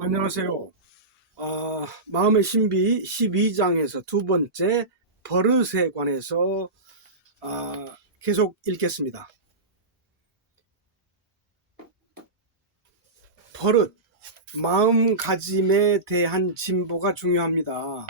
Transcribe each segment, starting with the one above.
안녕하세요. 마음의 신비 12장에서 두 번째 버릇에 관해서 계속 읽겠습니다. 버릇, 마음가짐에 대한 진보가 중요합니다.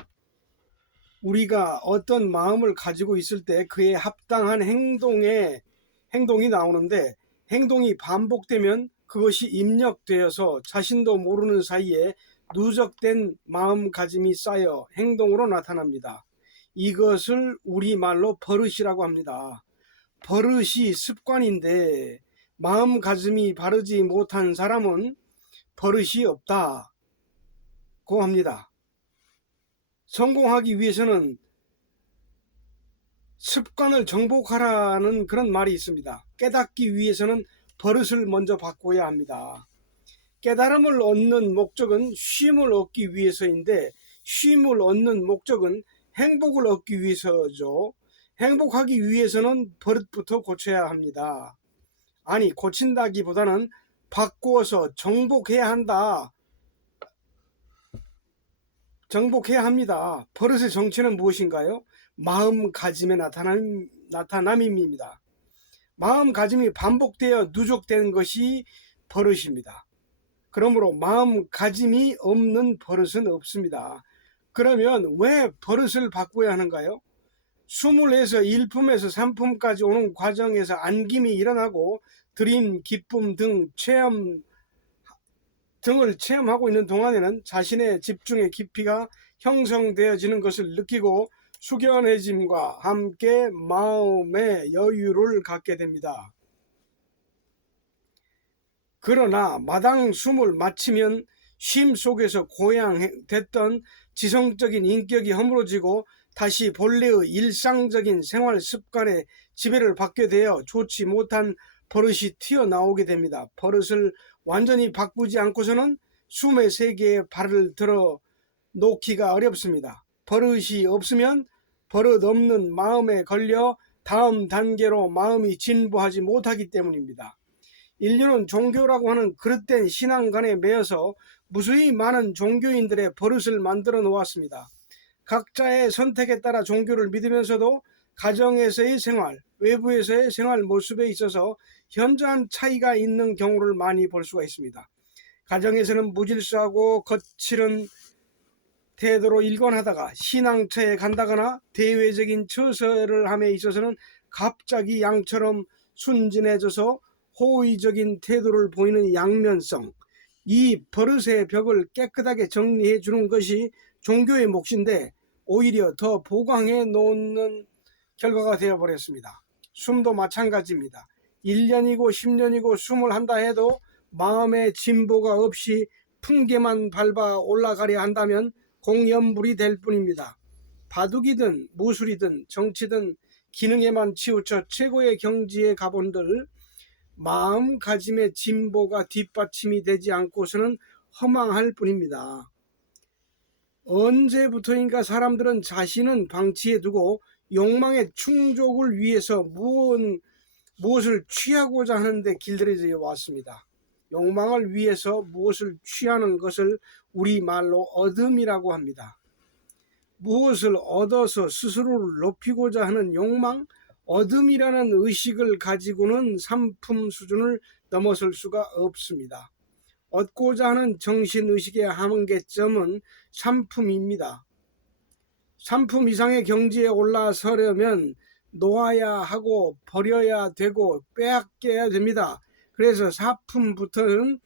우리가 어떤 마음을 가지고 있을 때 그에 합당한 행동이 나오는데, 행동이 반복되면 그것이 입력되어서 자신도 모르는 사이에 누적된 마음가짐이 쌓여 행동으로 나타납니다. 이것을 우리말로 버릇이라고 합니다. 버릇이 습관인데 마음가짐이 바르지 못한 사람은 버릇이 없다고 합니다. 성공하기 위해서는 습관을 정복하라는 그런 말이 있습니다. 깨닫기 위해서는 버릇을 먼저 바꿔야 합니다. 깨달음을 얻는 목적은 쉼을 얻기 위해서인데, 쉼을 얻는 목적은 행복을 얻기 위해서죠. 행복하기 위해서는 버릇부터 고쳐야 합니다. 아니, 고친다기보다는 바꾸어서 정복해야 합니다. 버릇의 정체는 무엇인가요? 마음가짐의 나타남입니다. 마음가짐이 반복되어 누적되는 것이 버릇입니다. 그러므로 마음가짐이 없는 버릇은 없습니다. 그러면 왜 버릇을 바꿔야 하는가요? 숨을 내서 일품에서 삼품까지 오는 과정에서 안김이 일어나고 드림, 기쁨 등을 체험하고 있는 동안에는 자신의 집중의 깊이가 형성되어지는 것을 느끼고 숙연해짐과 함께 마음의 여유를 갖게 됩니다. 그러나 마당 숨을 마치면 쉼 속에서 고양됐던 지성적인 인격이 허물어지고 다시 본래의 일상적인 생활 습관에 지배를 받게 되어 좋지 못한 버릇이 튀어나오게 됩니다. 버릇을 완전히 바꾸지 않고서는 숨의 세계에 발을 들어 놓기가 어렵습니다. 버릇이 없으면 버릇 없는 마음에 걸려 다음 단계로 마음이 진보하지 못하기 때문입니다. 인류는 종교라고 하는 그릇된 신앙관에 매여서 무수히 많은 종교인들의 버릇을 만들어 놓았습니다. 각자의 선택에 따라 종교를 믿으면서도 가정에서의 생활, 외부에서의 생활 모습에 있어서 현저한 차이가 있는 경우를 많이 볼 수가 있습니다. 가정에서는 무질서하고 거칠은 태도로 일관하다가 신앙처에 간다거나 대외적인 처세를 함에 있어서는 갑자기 양처럼 순진해져서 호의적인 태도를 보이는 양면성, 이 버릇의 벽을 깨끗하게 정리해 주는 것이 종교의 몫인데 오히려 더 보강해 놓는 결과가 되어버렸습니다. 숨도 마찬가지입니다. 1년이고 10년이고 숨을 한다 해도 마음의 진보가 없이 풍계만 밟아 올라가려 한다면 공연불이 될 뿐입니다. 바둑이든 무술이든 정치든 기능에만 치우쳐 최고의 경지에 가본들 마음가짐의 진보가 뒷받침이 되지 않고서는 허망할 뿐입니다. 언제부터인가 사람들은 자신은 방치해 두고 욕망의 충족을 위해서 무엇을 취하고자 하는데 길들여져 왔습니다. 욕망을 위해서 무엇을 취하는 것을 우리말로 얻음이라고 합니다. 무엇을 얻어서 스스로를 높이고자 하는 욕망, 얻음이라는 의식을 가지고는 상품 수준을 넘어설 수가 없습니다. 얻고자 하는 정신의식의 한계점은 상품입니다. 상품 이상의 경지에 올라서려면 놓아야 하고 버려야 되고 빼앗겨야 됩니다. 그래서 사품부터는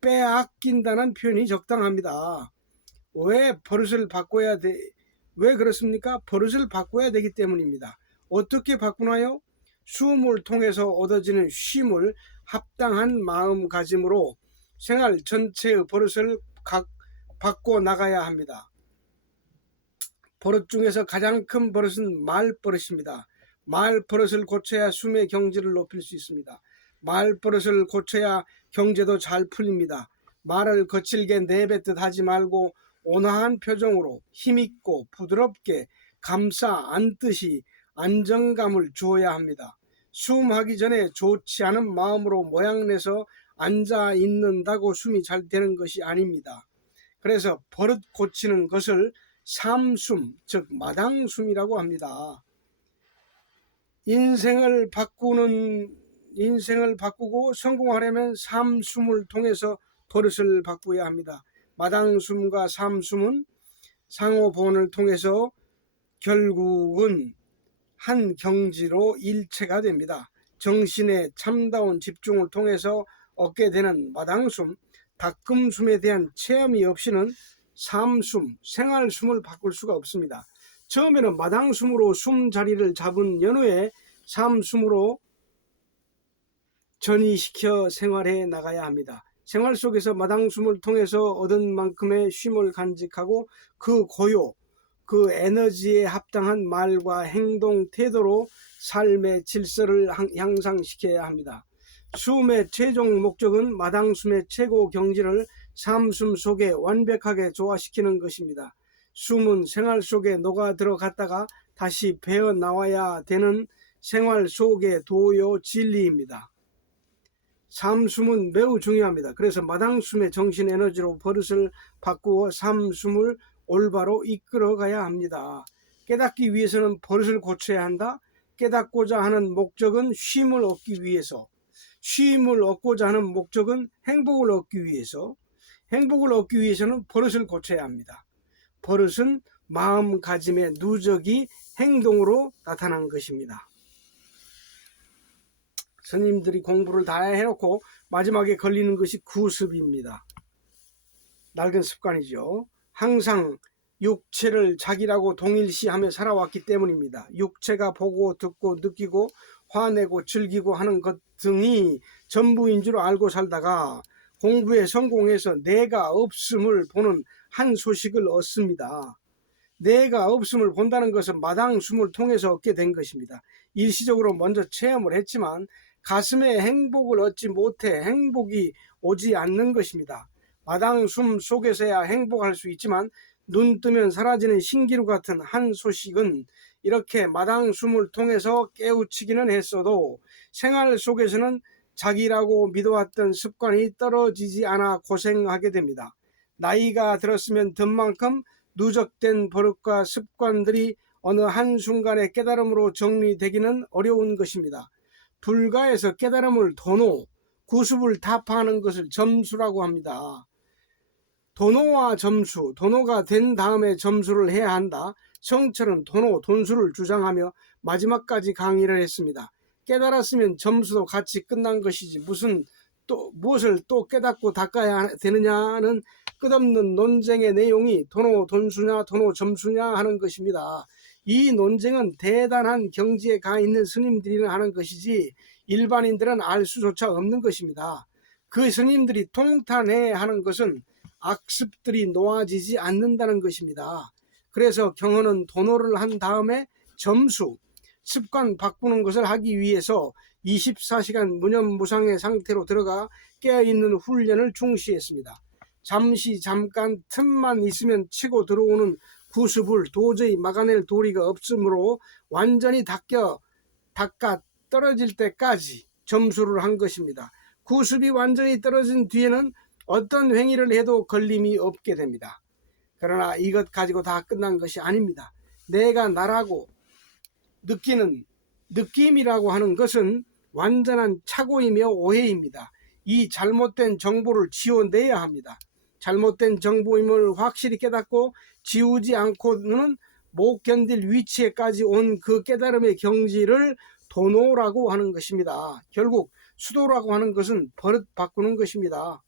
빼앗긴다는 표현이 적당합니다. 왜 그렇습니까? 버릇을 바꿔야 되기 때문입니다. 어떻게 바꾸나요? 숨을 통해서 얻어지는 쉼을 합당한 마음가짐으로 생활 전체의 버릇을 바꿔 나가야 합니다. 버릇 중에서 가장 큰 버릇은 말버릇입니다. 말버릇을 고쳐야 숨의 경지를 높일 수 있습니다. 말버릇을 고쳐야 경제도 잘 풀립니다. 말을 거칠게 내뱉듯 하지 말고 온화한 표정으로 힘있고 부드럽게 감싸 안듯이 안정감을 주어야 합니다. 숨하기 전에 좋지 않은 마음으로 모양내서 앉아 있는다고 숨이 잘 되는 것이 아닙니다. 그래서 버릇 고치는 것을 삼숨, 즉 마당숨이라고 합니다. 인생을 바꾸고 성공하려면 삼숨을 통해서 버릇을 바꾸어야 합니다. 마당숨과 삼숨은 상호보완을 통해서 결국은 한 경지로 일체가 됩니다. 정신의 참다운 집중을 통해서 얻게 되는 마당숨, 닭금숨에 대한 체험이 없이는 삼숨, 생활숨을 바꿀 수가 없습니다. 처음에는 마당숨으로 숨 자리를 잡은 연후에 삼숨으로 전이시켜 생활해 나가야 합니다. 생활 속에서 마당숨을 통해서 얻은 만큼의 쉼을 간직하고 그 고요, 그 에너지에 합당한 말과 행동, 태도로 삶의 질서를 향상시켜야 합니다. 숨의 최종 목적은 마당숨의 최고 경지를 삼숨 속에 완벽하게 조화시키는 것입니다. 숨은 생활 속에 녹아 들어갔다가 다시 배어 나와야 되는 생활 속의 도요 진리입니다. 삼숨은 매우 중요합니다. 그래서 마당숨의 정신 에너지로 버릇을 바꾸어 삼숨을 올바로 이끌어 가야 합니다. 깨닫기 위해서는 버릇을 고쳐야 한다. 깨닫고자 하는 목적은 쉼을 얻기 위해서, 쉼을 얻고자 하는 목적은 행복을 얻기 위해서, 행복을 얻기 위해서는 버릇을 고쳐야 합니다. 버릇은 마음가짐의 누적이 행동으로 나타난 것입니다. 스님들이 공부를 다 해놓고 마지막에 걸리는 것이 구습입니다. 낡은 습관이죠. 항상 육체를 자기라고 동일시하며 살아왔기 때문입니다. 육체가 보고 듣고 느끼고 화내고 즐기고 하는 것 등이 전부인 줄 알고 살다가 공부에 성공해서 내가 없음을 보는 한 소식을 얻습니다. 내가 없음을 본다는 것은 마당숨을 통해서 얻게 된 것입니다. 일시적으로 먼저 체험을 했지만 가슴에 행복을 얻지 못해 행복이 오지 않는 것입니다. 마당숨 속에서야 행복할 수 있지만 눈 뜨면 사라지는 신기루 같은 한 소식은 이렇게 마당숨을 통해서 깨우치기는 했어도 생활 속에서는 자기라고 믿어왔던 습관이 떨어지지 않아 고생하게 됩니다. 나이가 들었으면 든 만큼 누적된 버릇과 습관들이 어느 한순간의 깨달음으로 정리되기는 어려운 것입니다. 불가에서 깨달음을 도노, 구습을 타파하는 것을 점수라고 합니다. 도노와 점수, 도노가 된 다음에 점수를 해야 한다. 성철은 도노, 돈수를 주장하며 마지막까지 강의를 했습니다. 깨달았으면 점수도 같이 끝난 것이지 무엇을 또 깨닫고 닦아야 되느냐는 끝없는 논쟁의 내용이 도노 돈수냐 도노 점수냐 하는 것입니다. 이 논쟁은 대단한 경지에 가 있는 스님들이 하는 것이지 일반인들은 알 수조차 없는 것입니다. 그 스님들이 통탄해 하는 것은 악습들이 놓아지지 않는다는 것입니다. 그래서 경허는 도노를 한 다음에 점수, 습관 바꾸는 것을 하기 위해서 24시간 무념무상의 상태로 들어가 깨어있는 훈련을 중시했습니다. 잠깐 틈만 있으면 치고 들어오는 구습을 도저히 막아낼 도리가 없으므로 완전히 닦아 떨어질 때까지 점수를 한 것입니다. 구습이 완전히 떨어진 뒤에는 어떤 행위를 해도 걸림이 없게 됩니다. 그러나 이것 가지고 다 끝난 것이 아닙니다. 내가 나라고 느끼는 느낌이라고 하는 것은 완전한 착오이며 오해입니다. 이 잘못된 정보를 지워내야 합니다. 잘못된 정보임을 확실히 깨닫고 지우지 않고는 못 견딜 위치에까지 온 그 깨달음의 경지를 도노라고 하는 것입니다. 결국 수도라고 하는 것은 버릇 바꾸는 것입니다.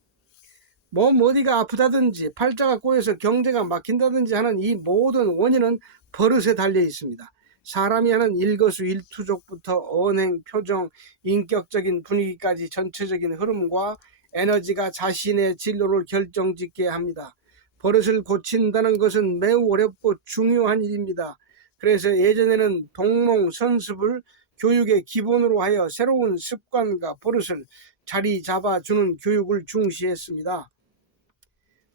어디가 아프다든지 팔자가 꼬여서 경제가 막힌다든지 하는 이 모든 원인은 버릇에 달려 있습니다. 사람이 하는 일거수일투족부터 언행, 표정, 인격적인 분위기까지 전체적인 흐름과 에너지가 자신의 진로를 결정짓게 합니다. 버릇을 고친다는 것은 매우 어렵고 중요한 일입니다. 그래서 예전에는 동몽선습을 교육의 기본으로 하여 새로운 습관과 버릇을 자리 잡아주는 교육을 중시했습니다.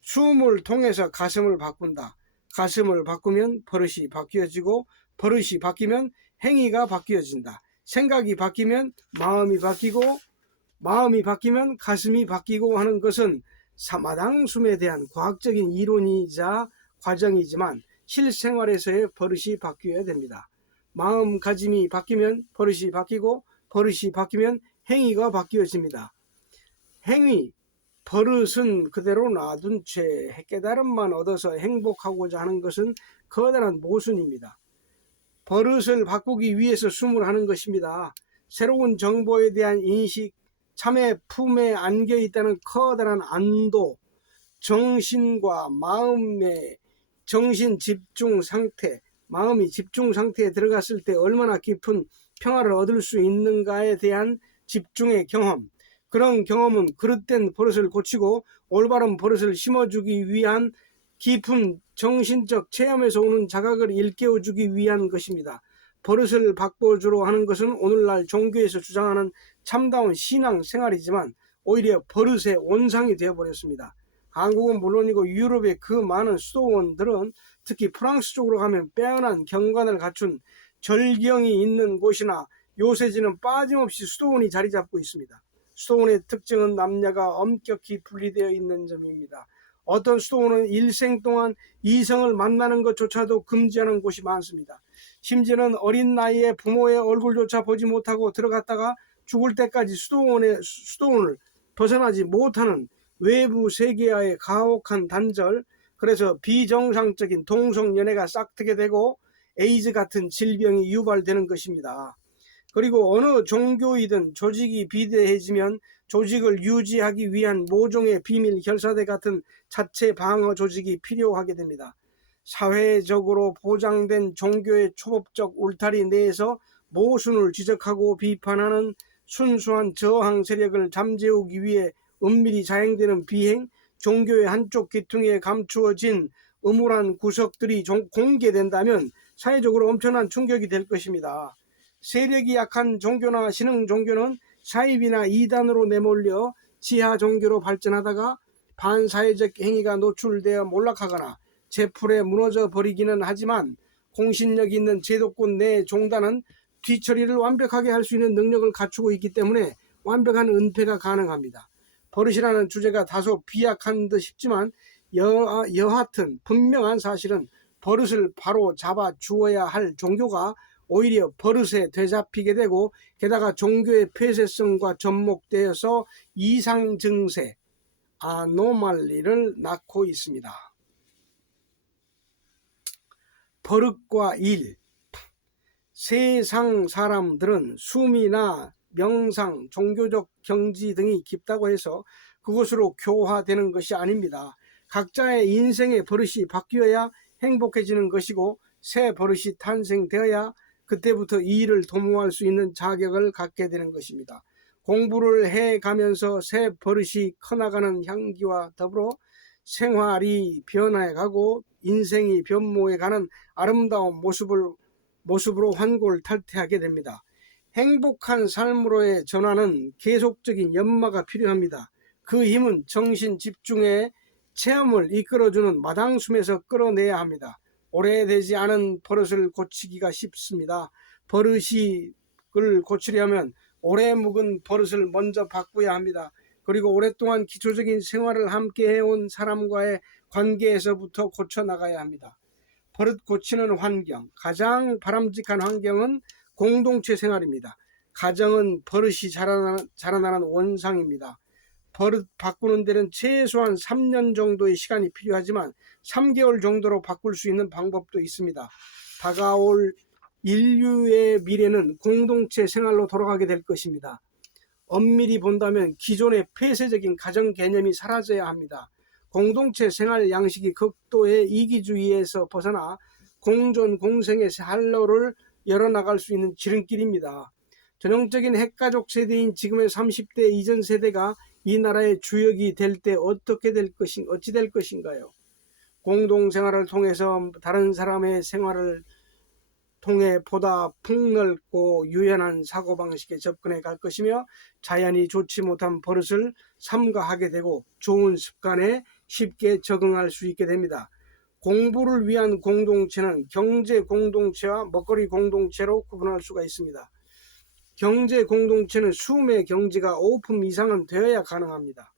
숨을 통해서 가슴을 바꾼다. 가슴을 바꾸면 버릇이 바뀌어지고 버릇이 바뀌면 행위가 바뀌어진다. 생각이 바뀌면 마음이 바뀌고 마음이 바뀌면 가슴이 바뀌고 하는 것은 마당숨에 대한 과학적인 이론이자 과정이지만 실생활에서의 버릇이 바뀌어야 됩니다. 마음가짐이 바뀌면 버릇이 바뀌고 버릇이 바뀌면 행위가 바뀌어집니다. 행위, 버릇은 그대로 놔둔 채 깨달음만 얻어서 행복하고자 하는 것은 커다란 모순입니다. 버릇을 바꾸기 위해서 숨을 하는 것입니다. 새로운 정보에 대한 인식, 참의 품에 안겨 있다는 커다란 안도, 정신과 마음의 정신 집중 상태, 마음이 집중 상태에 들어갔을 때 얼마나 깊은 평화를 얻을 수 있는가에 대한 집중의 경험, 그런 경험은 그릇된 버릇을 고치고 올바른 버릇을 심어주기 위한 깊은 정신적 체험에서 오는 자각을 일깨워주기 위한 것입니다. 버릇을 바꿔주려 하는 것은 오늘날 종교에서 주장하는 참다운 신앙 생활이지만 오히려 버릇의 온상이 되어버렸습니다. 한국은 물론이고 유럽의 그 많은 수도원들은 특히 프랑스 쪽으로 가면 빼어난 경관을 갖춘 절경이 있는 곳이나 요새지는 빠짐없이 수도원이 자리 잡고 있습니다. 수도원의 특징은 남녀가 엄격히 분리되어 있는 점입니다. 어떤 수도원은 일생 동안 이성을 만나는 것조차도 금지하는 곳이 많습니다. 심지어는 어린 나이에 부모의 얼굴조차 보지 못하고 들어갔다가 죽을 때까지 수도원을 벗어나지 못하는 외부 세계와의 가혹한 단절, 그래서 비정상적인 동성연애가 싹트게 되고 에이즈 같은 질병이 유발되는 것입니다. 그리고 어느 종교이든 조직이 비대해지면 조직을 유지하기 위한 모종의 비밀 결사대 같은 자체 방어 조직이 필요하게 됩니다. 사회적으로 보장된 종교의 초법적 울타리 내에서 모순을 지적하고 비판하는 순수한 저항 세력을 잠재우기 위해 은밀히 자행되는 비행, 종교의 한쪽 귀퉁이에 감추어진 음울한 구석들이 공개된다면 사회적으로 엄청난 충격이 될 것입니다. 세력이 약한 종교나 신흥 종교는 사입이나 이단으로 내몰려 지하 종교로 발전하다가 반사회적 행위가 노출되어 몰락하거나 제풀에 무너져 버리기는 하지만 공신력 있는 제도권 내 종단은 뒤처리를 완벽하게 할 수 있는 능력을 갖추고 있기 때문에 완벽한 은폐가 가능합니다. 버릇이라는 주제가 다소 비약한 듯 싶지만 여하튼 분명한 사실은 버릇을 바로 잡아 주어야 할 종교가 오히려 버릇에 되잡히게 되고 게다가 종교의 폐쇄성과 접목되어서 이상 증세, 아노말리를 낳고 있습니다. 버릇과 일. 세상 사람들은 숨이나 명상, 종교적 경지 등이 깊다고 해서 그것으로 교화되는 것이 아닙니다. 각자의 인생의 버릇이 바뀌어야 행복해지는 것이고 새 버릇이 탄생되어야 그때부터 이 일을 도모할 수 있는 자격을 갖게 되는 것입니다. 공부를 해가면서 새 버릇이 커나가는 향기와 더불어 생활이 변해가고 인생이 변모해가는 아름다운 모습으로 환골탈태하게 됩니다. 행복한 삶으로의 전환은 계속적인 연마가 필요합니다. 그 힘은 정신 집중의 체험을 이끌어주는 마당숨에서 끌어내야 합니다. 오래되지 않은 버릇을 고치기가 쉽습니다. 버릇을 고치려면 오래 묵은 버릇을 먼저 바꿔야 합니다. 그리고 오랫동안 기초적인 생활을 함께 해온 사람과의 관계에서부터 고쳐나가야 합니다. 버릇 고치는 환경, 가장 바람직한 환경은 공동체 생활입니다. 가정은 버릇이 자라나는 원상입니다. 버릇 바꾸는 데는 최소한 3년 정도의 시간이 필요하지만 3개월 정도로 바꿀 수 있는 방법도 있습니다. 다가올 인류의 미래는 공동체 생활로 돌아가게 될 것입니다. 엄밀히 본다면 기존의 폐쇄적인 가정 개념이 사라져야 합니다. 공동체 생활 양식이 극도의 이기주의에서 벗어나 공존 공생의 활로를 열어나갈 수 있는 지름길입니다. 전형적인 핵가족 세대인 지금의 30대 이전 세대가 이 나라의 주역이 될 때 어찌 될 것인가요? 공동생활을 통해서 다른 사람의 생활을 통해 보다 폭넓고 유연한 사고방식에 접근해 갈 것이며 자연히 좋지 못한 버릇을 삼가하게 되고 좋은 습관에 쉽게 적응할 수 있게 됩니다. 공부를 위한 공동체는 경제 공동체와 먹거리 공동체로 구분할 수가 있습니다. 경제 공동체는 숨의 경지가 5품 이상은 되어야 가능합니다.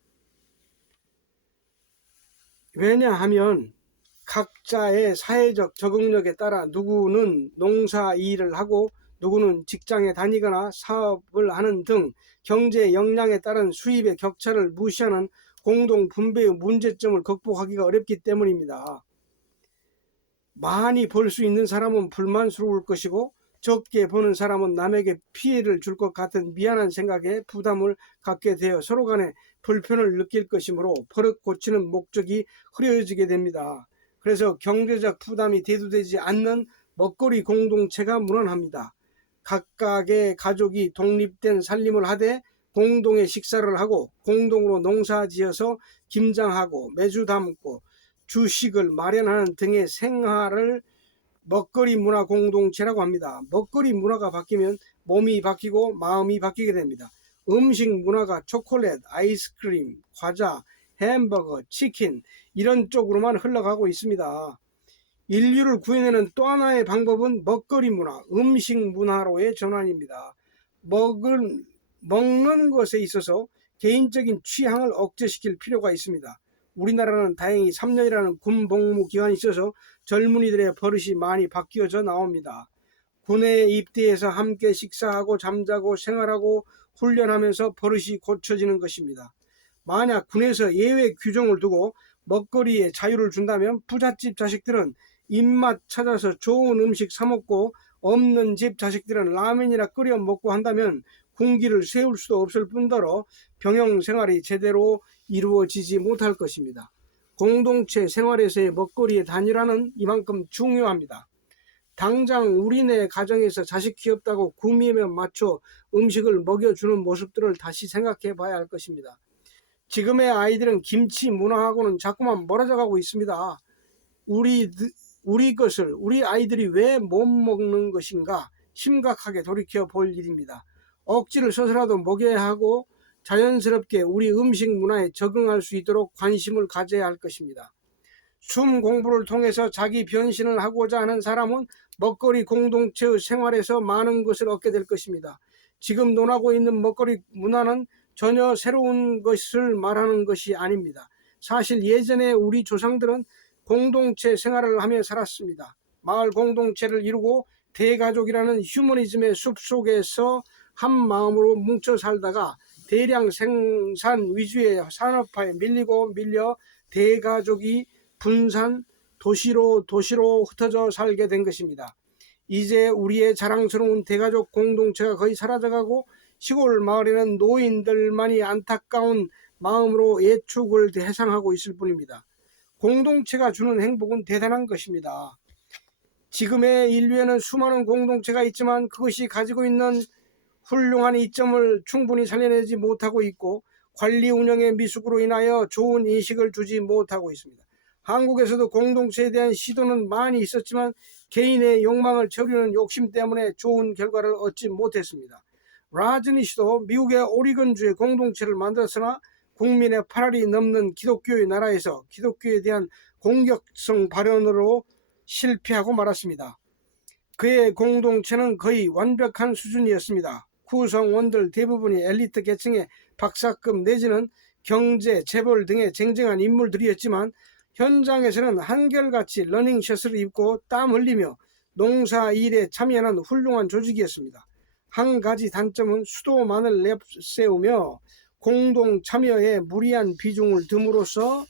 왜냐하면 각자의 사회적 적응력에 따라 누구는 농사 일을 하고 누구는 직장에 다니거나 사업을 하는 등 경제 역량에 따른 수입의 격차를 무시하는 공동 분배의 문제점을 극복하기가 어렵기 때문입니다. 많이 벌 수 있는 사람은 불만스러울 것이고 적게 버는 사람은 남에게 피해를 줄 것 같은 미안한 생각에 부담을 갖게 되어 서로 간에 불편을 느낄 것이므로 버릇 고치는 목적이 흐려지게 됩니다. 그래서 경제적 부담이 대두되지 않는 먹거리 공동체가 무난합니다. 각각의 가족이 독립된 살림을 하되 공동의 식사를 하고 공동으로 농사지어서 김장하고 매주 담고 주식을 마련하는 등의 생활을 먹거리 문화 공동체라고 합니다. 먹거리 문화가 바뀌면 몸이 바뀌고 마음이 바뀌게 됩니다. 음식 문화가 초콜릿, 아이스크림, 과자, 햄버거, 치킨 이런 쪽으로만 흘러가고 있습니다. 인류를 구해내는 또 하나의 방법은 먹거리 문화, 음식 문화로의 전환입니다. 먹는 것에 있어서 개인적인 취향을 억제시킬 필요가 있습니다. 우리나라는 다행히 3년이라는 군 복무 기간이 있어서 젊은이들의 버릇이 많이 바뀌어져 나옵니다. 군에 입대해서 함께 식사하고 잠자고 생활하고 훈련하면서 버릇이 고쳐지는 것입니다. 만약 군에서 예외 규정을 두고 먹거리에 자유를 준다면 부잣집 자식들은 입맛 찾아서 좋은 음식 사 먹고 없는 집 자식들은 라면이나 끓여 먹고 한다면 군기를 세울 수도 없을 뿐더러 병영 생활이 제대로 이루어지지 못할 것입니다. 공동체 생활에서의 먹거리의 단일화는 이만큼 중요합니다. 당장 우리네 가정에서 자식 귀엽다고 구미에 맞춰 음식을 먹여주는 모습들을 다시 생각해 봐야 할 것입니다. 지금의 아이들은 김치 문화하고는 자꾸만 멀어져 가고 있습니다. 우리 것을 우리 아이들이 왜 못 먹는 것인가 심각하게 돌이켜 볼 일입니다. 억지를 써서라도 먹여야 하고 자연스럽게 우리 음식 문화에 적응할 수 있도록 관심을 가져야 할 것입니다. 숨 공부를 통해서 자기 변신을 하고자 하는 사람은 먹거리 공동체의 생활에서 많은 것을 얻게 될 것입니다. 지금 논하고 있는 먹거리 문화는 전혀 새로운 것을 말하는 것이 아닙니다. 사실 예전에 우리 조상들은 공동체 생활을 하며 살았습니다. 마을 공동체를 이루고 대가족이라는 휴머니즘의 숲속에서 한 마음으로 뭉쳐 살다가 대량 생산 위주의 산업화에 밀려 대가족이 분산 도시로 흩어져 살게 된 것입니다. 이제 우리의 자랑스러운 대가족 공동체가 거의 사라져가고 시골 마을에는 노인들만이 안타까운 마음으로 예축을 해상하고 있을 뿐입니다. 공동체가 주는 행복은 대단한 것입니다. 지금의 인류에는 수많은 공동체가 있지만 그것이 가지고 있는 훌륭한 이점을 충분히 살려내지 못하고 있고 관리 운영의 미숙으로 인하여 좋은 인식을 주지 못하고 있습니다. 한국에서도 공동체에 대한 시도는 많이 있었지만 개인의 욕망을 채우려는 욕심 때문에 좋은 결과를 얻지 못했습니다. 라즈니시도 미국의 오리건주의 공동체를 만들었으나 국민의 8할이 넘는 기독교의 나라에서 기독교에 대한 공격성 발언으로 실패하고 말았습니다. 그의 공동체는 거의 완벽한 수준이었습니다. 구성원들 대부분이 엘리트 계층의 박사급 내지는 경제, 재벌 등의 쟁쟁한 인물들이었지만 현장에서는 한결같이 러닝셔츠를 입고 땀 흘리며 농사 일에 참여하는 훌륭한 조직이었습니다. 한 가지 단점은 수도만을 내세우며 공동 참여에 무리한 비중을 둠으로써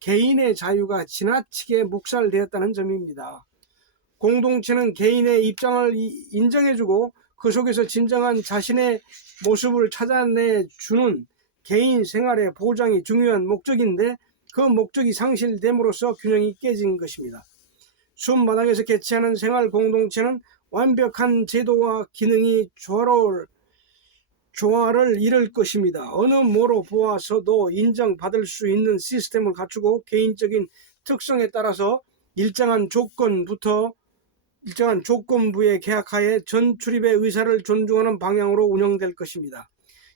개인의 자유가 지나치게 묵살되었다는 점입니다. 공동체는 개인의 입장을 인정해주고 그 속에서 진정한 자신의 모습을 찾아내주는 개인 생활의 보장이 중요한 목적인데 그 목적이 상실됨으로써 균형이 깨진 것입니다. 숨바닥에서 개최하는 생활 공동체는 완벽한 제도와 기능이 조화를 이룰 것입니다. 어느 뭐로 보아서도 인정받을 수 있는 시스템을 갖추고 개인적인 특성에 따라서 일정한 조건부의 계약하에 전 출입의 의사를 존중하는 방향으로 운영될 것입니다.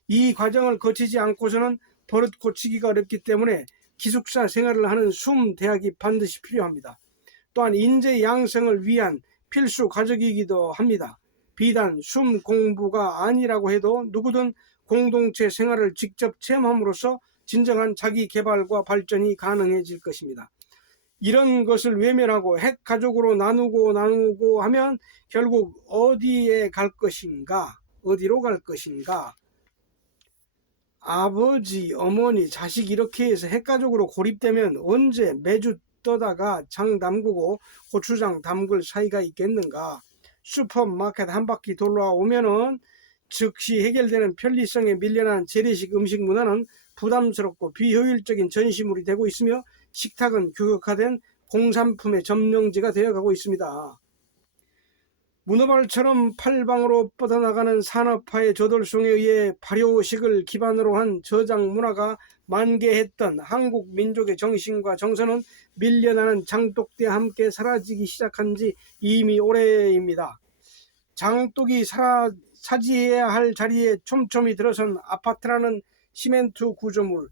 이 과정을 거치지 않고서는 버릇 고치기가 어렵기 때문에 기숙사 생활을 하는 대학이 반드시 필요합니다. 또한 인재 양성을 위한 필수 과정이기도 합니다. 비단 공부가 아니라고 해도 누구든 공동체 생활을 직접 체험함으로써 진정한 자기 개발과 발전이 가능해질 것입니다. 이런 것을 외면하고 핵가족으로 나누고 하면 결국 어디에 갈 것인가? 어디로 갈 것인가? 아버지, 어머니, 자식 이렇게 해서 핵가족으로 고립되면 언제 매주 떠다가 장 담그고 고추장 담글 사이가 있겠는가? 슈퍼마켓 한 바퀴 돌아오면은 즉시 해결되는 편리성에 밀려난 재래식 음식 문화는 부담스럽고 비효율적인 전시물이 되고 있으며 식탁은 규격화된 공산품의 점령지가 되어가고 있습니다. 문어발처럼 팔방으로 뻗어나가는 산업화의 저돌성에 의해 발효식을 기반으로 한 저장 문화가 만개했던 한국 민족의 정신과 정서는 밀려나는 장독대와 함께 사라지기 시작한 지 이미 오래입니다. 장독이 차지해야 할 자리에 촘촘히 들어선 아파트라는 시멘트 구조물,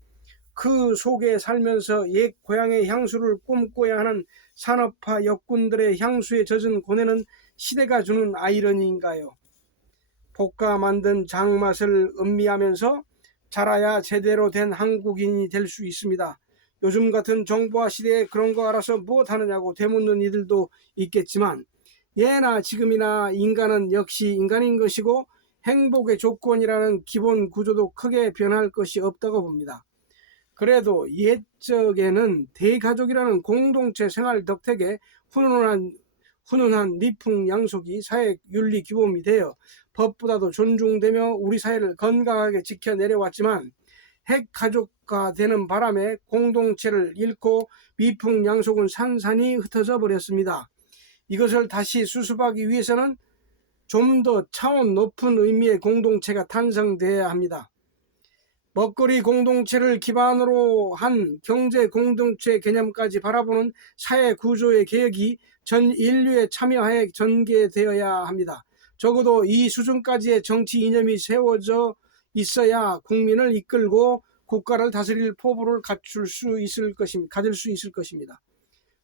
그 속에 살면서 옛 고향의 향수를 꿈꿔야 하는 산업화 역군들의 향수에 젖은 고뇌는 시대가 주는 아이러니인가요? 볶아 만든 장맛을 음미하면서 자라야 제대로 된 한국인이 될 수 있습니다. 요즘 같은 정보화 시대에 그런 거 알아서 무엇하느냐고 되묻는 이들도 있겠지만 예나 지금이나 인간은 역시 인간인 것이고 행복의 조건이라는 기본 구조도 크게 변할 것이 없다고 봅니다. 그래도 옛적에는 대가족이라는 공동체 생활 덕택에 훈훈한 미풍양속이 사회 윤리 규범이 되어 법보다도 존중되며 우리 사회를 건강하게 지켜내려왔지만 핵가족화 되는 바람에 공동체를 잃고 미풍양속은 산산이 흩어져 버렸습니다. 이것을 다시 수습하기 위해서는 좀 더 차원 높은 의미의 공동체가 탄생되어야 합니다. 먹거리 공동체를 기반으로 한 경제 공동체 개념까지 바라보는 사회 구조의 개혁이 전 인류의 참여하에 전개되어야 합니다. 적어도 이 수준까지의 정치 이념이 세워져 있어야 국민을 이끌고 국가를 다스릴 포부를 가질 수 있을 것입니다.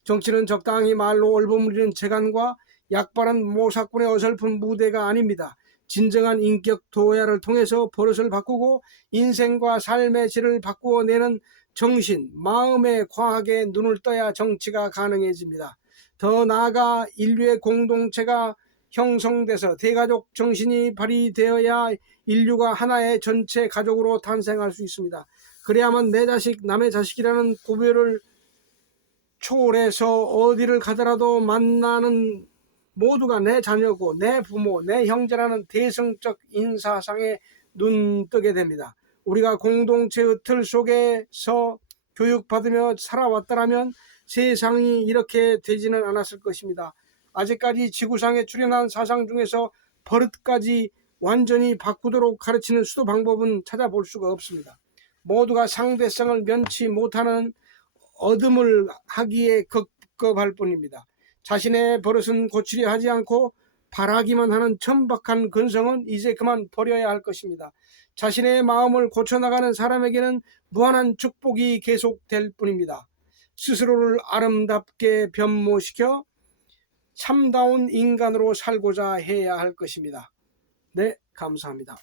정치는 적당히 말로 얼버무리는 재간과 약바른 모사꾼의 어설픈 무대가 아닙니다. 진정한 인격 도야를 통해서 버릇을 바꾸고 인생과 삶의 질을 바꾸어내는 정신, 마음의 과학에 눈을 떠야 정치가 가능해집니다. 더 나아가 인류의 공동체가 형성돼서 대가족 정신이 발휘되어야 인류가 하나의 전체 가족으로 탄생할 수 있습니다. 그래야만 내 자식, 남의 자식이라는 구별을 초월해서 어디를 가더라도 만나는 모두가 내 자녀고 내 부모, 내 형제라는 대승적 인사상에 눈뜨게 됩니다. 우리가 공동체의 틀 속에서 교육받으며 살아왔더라면 세상이 이렇게 되지는 않았을 것입니다. 아직까지 지구상에 출현한 사상 중에서 버릇까지 완전히 바꾸도록 가르치는 수도 방법은 찾아볼 수가 없습니다. 모두가 상대성을 면치 못하는 어둠을 하기에 급급할 뿐입니다. 자신의 버릇은 고치려 하지 않고 바라기만 하는 천박한 근성은 이제 그만 버려야 할 것입니다. 자신의 마음을 고쳐나가는 사람에게는 무한한 축복이 계속될 뿐입니다. 스스로를 아름답게 변모시켜 참다운 인간으로 살고자 해야 할 것입니다. 네, 감사합니다.